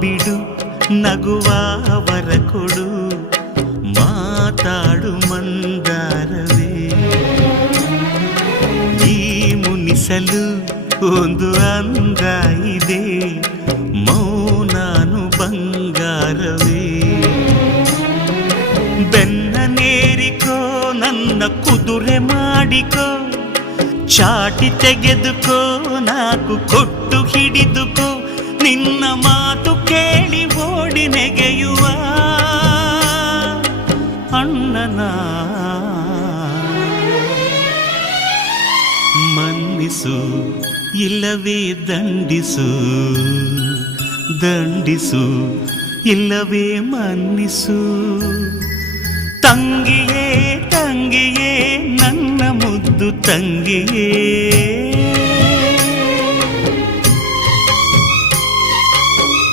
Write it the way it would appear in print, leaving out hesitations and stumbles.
ಬಿಡು ನಗುವವರ ಕೊಡು ಮಾತಾಡು ಮಂದಾರವೇ ಈ ಮುನಿಸಲು ಒಂದು ಅಂದ ಇದೆ ಮೌನಾನು ಬಂಗಾರವೇ ಬೆನ್ನ ನೇರಿಕೋ ನನ್ನ ಕುದುರೆ ಮಾಡಿಕೋ ಚಾಟಿ ತೆಗೆದುಕೋ ನಾಕು ಕೊಟ್ಟು ಹಿಡಿದುಕೋ ನಿನ್ನ ಮಾತು ಕೇಳಿ ಓಡಿ ನೆಗೆಯುವ ಅಣ್ಣನ ಮನ್ನಿಸು ಇಲ್ಲವೇ ದಂಡಿಸು ದಂಡಿಸು ಇಲ್ಲವೇ ಮನ್ನಿಸು ತಂಗಿಯೇ ತಂಗಿಯೇ ನನ್ನ ಮುದ್ದು ತಂಗಿಯೇ